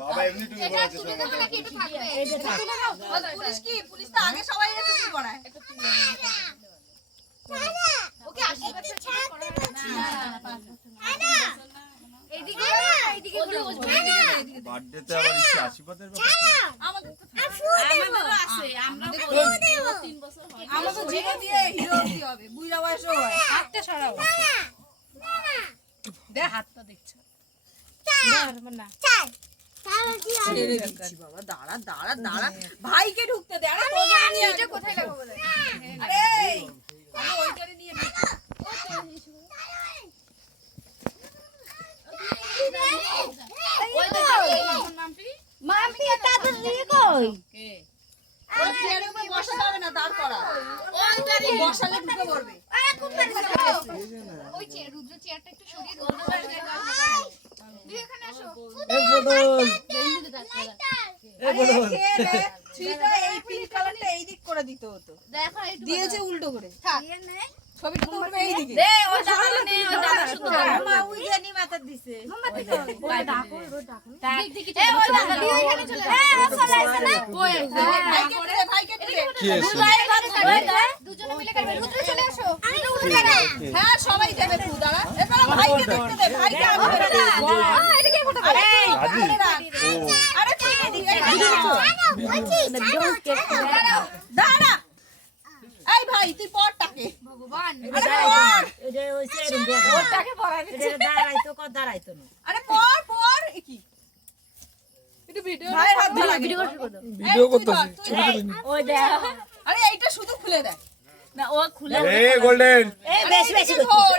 বাবা এমনি টুপি পরাচ্ছে পুলিশ কি পুলিশ তো আগে সবাই টুপি পরায় ওকে আশীর্বাদ এইদিকে এইদিকে বার্থডেতে আবার ইচ্ছে আশীর্বাদের ব্যাপার আমাদের আছে আমরা 3 বছর হয় আমাদের জিরো দিয়ে হিরো কি হবে বুইরা বয়সও হয় হাতটা সরাও দে হাতটা দেখছো না বাবা দাঁড়া দাঁড়া দাঁড়া ভাইকে ঢুকতে দে আরে তোকে নিয়ে এটা কোথায় লাগাবো বলে আরে আমি ওইটারে নিয়ে মাম্পি তাতে দিয়ে কই কে ওই চেয়ারে উপর বসা যাবে না দাঁড় করা ওইটারে বসালে ঢুকে পড়বে আরে কোথায় ওই চেয়ার রুদ্র চেয়ারটা একটু সরিয়ে দাও তুই এখানে আসো এ বদল এ বদল তুইটা এই পিঙ্ক কালারটা এই দিক করে দিতে হতো দেখো একটু দিয়েছে উল্টো করে থাক ছবিটা তুলবে এই দিকে দে ও দাঁড়ালে নে ও দাঁড়া শুধু মা উই জানি মাথা দিছে ওই ডাকো দেখি এ ও দাঁড়া দিয়ে এখানে চলে এ চলে আসে না কই ভাইকে দিলে কি আছে দুজনে মিলে করবে রুদ্র চলে আসো আমি উঠে দাঁড়া হ্যাঁ সবাই দেবে তুই দাঁড়া এবার ভাইকে দেখতে দে ভাইকে আমি এটা কে ফটো আরে আরে তুই এদিকে দাঁড়া এই ভাই তুই পড়টাকে ভগবান আরে পড় এটা ওই সেরম দেখ পড়টাকে পড়াবি এটা দাঁড়াইতো কত দাঁড়াইতো না আরে পড় পড় কি এটা ভিডিও ভাই হাত ধরা ভিডিও করে দাও ভিডিও করতেছি ওই দেখ আরে এইটা শুধু খুলে দে না ও খুলে এ গোল্ডেন এই বেশি বেশি ধর